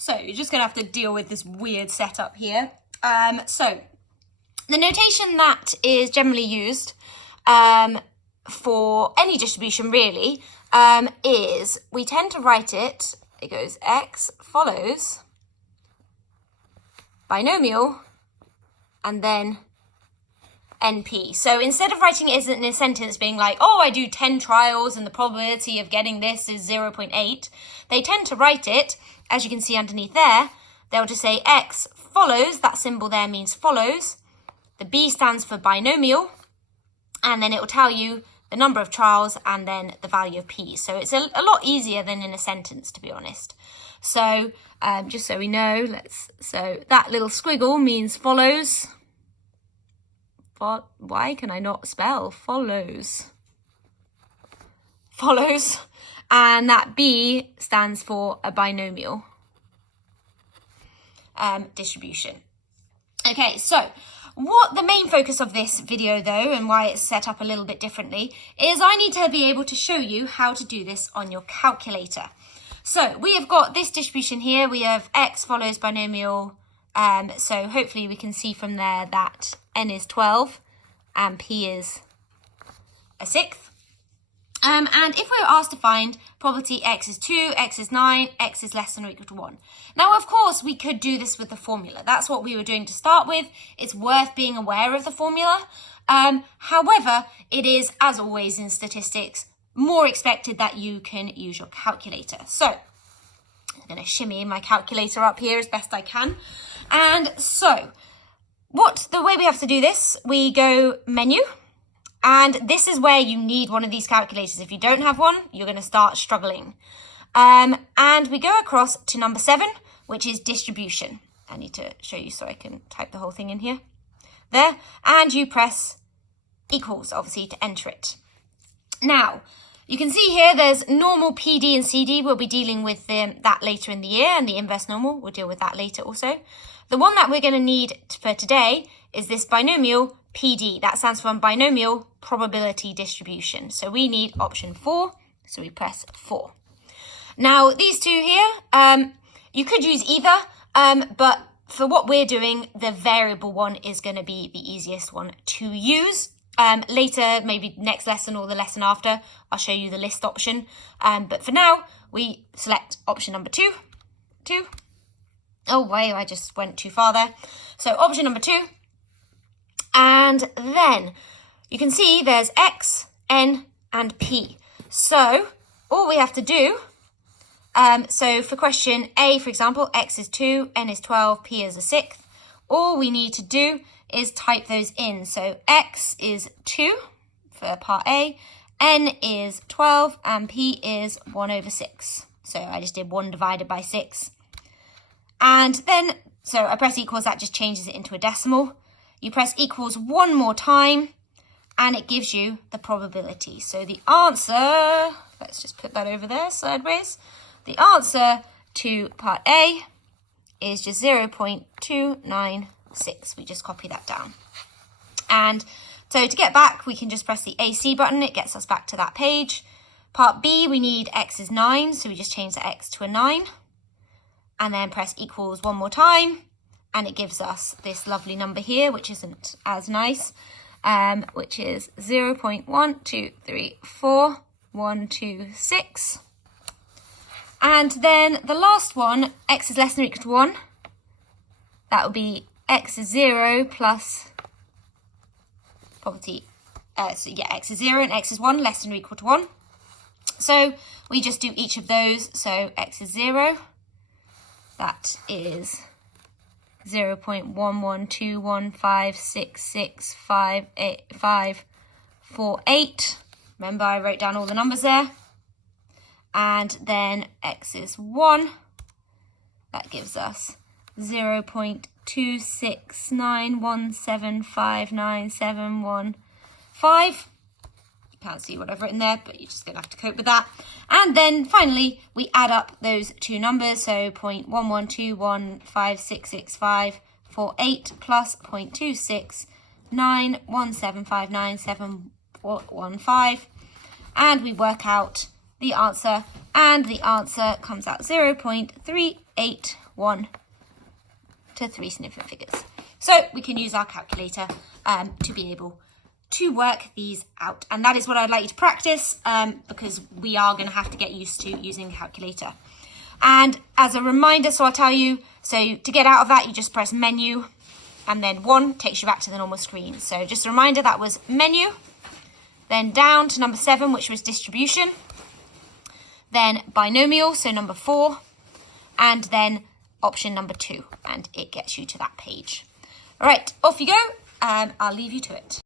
So you're just going to have to deal with this weird setup here. So the notation that is generally used for any distribution really is we tend to write it, it goes x follows binomial and then NP. So instead of writing it in a sentence being like, oh, I do 10 trials and the probability of getting this is 0.8, they tend to write it, as you can see underneath there, they'll just say X follows, that symbol there means follows, the B stands for binomial, and then it will tell you the number of trials and then the value of P. So it's a lot easier than in a sentence, to be honest. So just so we know, so that little squiggle means follows. Why can I not spell follows? Follows. And that B stands for a binomial distribution. Okay, so what the main focus of this video though, and why it's set up a little bit differently, is I need to be able to show you how to do this on your calculator. So we have got this distribution here. We have X follows binomial. So hopefully we can see from there that N is 12 and P is a sixth. And if we were asked to find probability X is 2, X is 9, X is less than or equal to 1. Now, of course, we could do this with the formula. That's what we were doing to start with. It's worth being aware of the formula. However, it is, as always in statistics, more expected that you can use your calculator. So I'm going to shimmy my calculator up here as best I can. And so the way we have to do this, we go menu. And this is where you need one of these calculators. If you don't have one, you're going to start struggling. And we go across to number 7, which is distribution. I need to show you so I can type the whole thing in here. There. And you press equals, obviously, to enter it. Now, you can see here there's normal PD and CD. We'll be dealing with that later in the year. And the inverse normal, we'll deal with that later also. The one that we're going to need for today is this binomial PD. That stands for binomial probability distribution. So we need option 4. So we press 4. Now, these two here, you could use either, but for what we're doing, the variable one is going to be the easiest one to use. Later, maybe next lesson or the lesson after, I'll show you the list option. But for now, we select option number 2. Oh, wait, I just went too far there. So option number 2. And then you can see there's X, N, and P. So all we have to do, so for question A, for example, X is 2, N is 12, P is a sixth. All we need to do is type those in. So X is 2 for part A, N is 12, and P is 1 over 6. So I just did 1 divided by 6. And then, so I press equals, that just changes it into a decimal. You press equals one more time, and it gives you the probability. So the answer, let's just put that over there sideways. The answer to part A is just 0.296. We just copy that down. And so to get back, we can just press the AC button. It gets us back to that page. Part B, we need X is 9. So we just change the X to a 9. And then press equals one more time. And it gives us this lovely number here, which isn't as nice, which is 0.1234126. And then the last one, X is less than or equal to 1. That would be X is 0 plus probability. So yeah, X is 0 and X is 1, less than or equal to 1. So we just do each of those. So X is 0. That is 0.11215665548. Remember, I wrote down all the numbers there. And then X is 1. That gives us 0.26917597115. You can't see what I've written there, but you're just going to have to cope with that. And then finally, we add up those two numbers. So 0.11215665548 plus 0.26917597115. And we work out the answer. And the answer comes out 0.381 1 to 3 significant figures. So we can use our calculator to be able to work these out. And that is what I'd like you to practice because we are going to have to get used to using the calculator. And as a reminder, so I'll tell you, so to get out of that, you just press menu and then 1 takes you back to the normal screen. So just a reminder, that was menu, then down to number 7, which was distribution, then binomial, so number 4, and then option number 2, and it gets you to that page. All right, off you go. I'll leave you to it.